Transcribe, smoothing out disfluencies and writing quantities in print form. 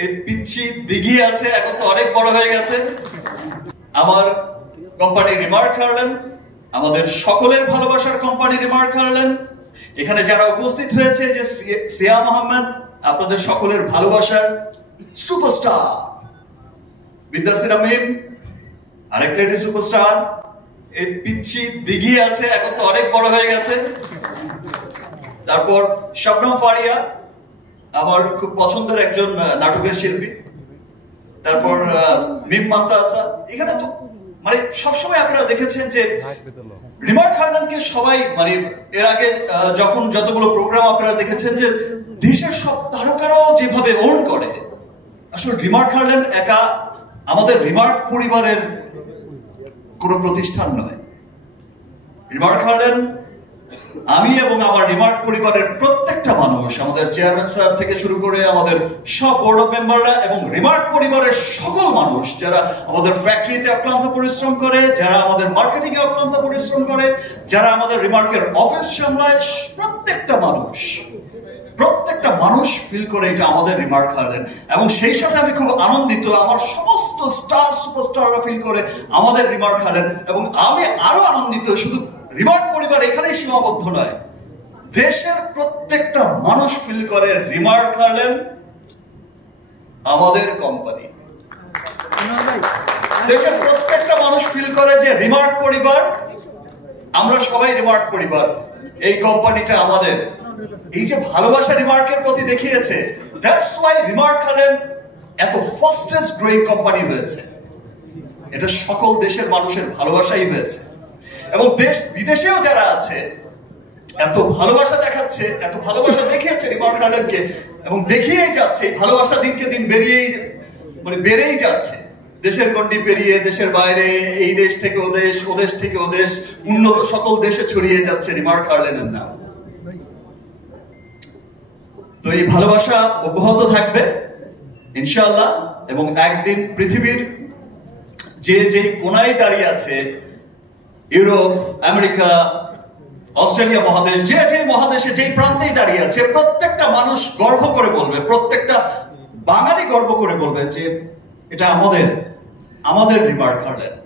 এই পিচ্ছি দিঘি আছে, এখন তো অনেক বড় হয়ে গেছে। আমার কোম্পানি রিমার্ক হারল্যান্ড, আমাদের সকলের ভালোবাসার কোম্পানি রিমার্ক হারল্যান্ড। এখানে যারা উপস্থিত হয়েছে, যে সিয়াম আহমেদ, আপনাদের সকলের ভালোবাসার সুপারস্টার, বিদ্যাসির আমিম, আরেক লেডি সুপারস্টার। এই পিচ্ছি দিঘি আছে, এখন তো অনেক বড় হয়ে গেছে। তারপর শবনম ফারিয়া, আমার খুব পছন্দের একজন নাটকের শিল্পী। তারপর মিম মান্তাসা। এখানে তো মানে সবসময় আপনারা দেখেছেন যে রিমার্ক হারল্যান্ডকে সবাই মানে এর আগে যখন যতগুলো প্রোগ্রাম আপনারা দেখেছেন যে দেশের সব তারকারাও যেভাবে ওন করে, আসলে রিমার্ক হারল্যান্ড একা আমাদের রিমার্ক পরিবারের কোনো প্রতিষ্ঠান নয়। রিমার্ক হারল্যান্ড আমি এবং আমার রিমার্ক পরিবারের প্রত্যেকটা মানুষ, আমাদের চেয়ারম্যান স্যার থেকে শুরু করে আমাদের সব বোর্ড অফ মেম্বাররা এবং রিমার্ক পরিবারের সকল মানুষ যারা আমাদের ফ্যাক্টরিতে অক্লান্ত পরিশ্রম করে, যারা আমাদের মার্কেটিং এ অক্লান্ত পরিশ্রম করে, যারা আমাদের রিমার্কের অফিস সামলায়, প্রত্যেকটা মানুষ ফিল করে এটা আমাদের রিমার্ক হারল্যান্ড। এবং সেই সাথে আমি খুব আনন্দিত, আমার সমস্ত স্টার সুপারস্টাররা ফিল করে আমাদের রিমার্ক হারল্যান্ড। এবং আমি আরো আনন্দিত, শুধু রিমার্ক পরিবার এখানেই সীমাবদ্ধ নয়, দেশের প্রত্যেকটা মানুষ ফিল করে রিমার্ক হারল্যান্ড আমাদের কোম্পানি। দেশের প্রত্যেকটা মানুষ ফিল করে যে রিমার্ক পরিবার, আমরা সবাই রিমার্ক পরিবার, এই কোম্পানিটা আমাদের। এই যে ভালোবাসা রিমার্কের প্রতি দেখিয়েছে, দ্যাটস ওয়াই রিমার্ক হারল্যান্ড এত ফাস্টেস্ট গ্রোয়িং কোম্পানি হয়েছে। এটা সকল দেশের মানুষের ভালোবাসাই হয়েছে। এবং দেশ বিদেশেও যারা আছে এত ভালোবাসা দেখাচ্ছে, এত ভালোবাসা দেখিয়েছে রিমার্ক হারল্যান্ডকে, এবং দেখিয়েই যাচ্ছে। এই ভালোবাসা দিনকে দিন বেড়েই যাচ্ছে। দেশের গণ্ডি পেরিয়ে দেশের বাইরে, এই দেশ থেকে ও দেশ, ও দেশ থেকে ও দেশ, উন্নত সকল দেশে ছড়িয়ে যাচ্ছে রিমার্ক হারল্যান্ডের নাম। তো এই ভালোবাসা অব্যাহত থাকবে ইনশাআল্লাহ। এবং একদিন পৃথিবীর যে কোনায় দাঁড়িয়ে আছে, ইউরোপ, আমেরিকা, অস্ট্রেলিয়া মহাদেশ, যে মহাদেশে যেই প্রান্তেই দাঁড়িয়ে আছে, প্রত্যেকটা মানুষ গর্ব করে বলবে, প্রত্যেকটা বাঙালি গর্ব করে বলবে যে এটা আমাদের রিমার্ক হারল্যান্ড।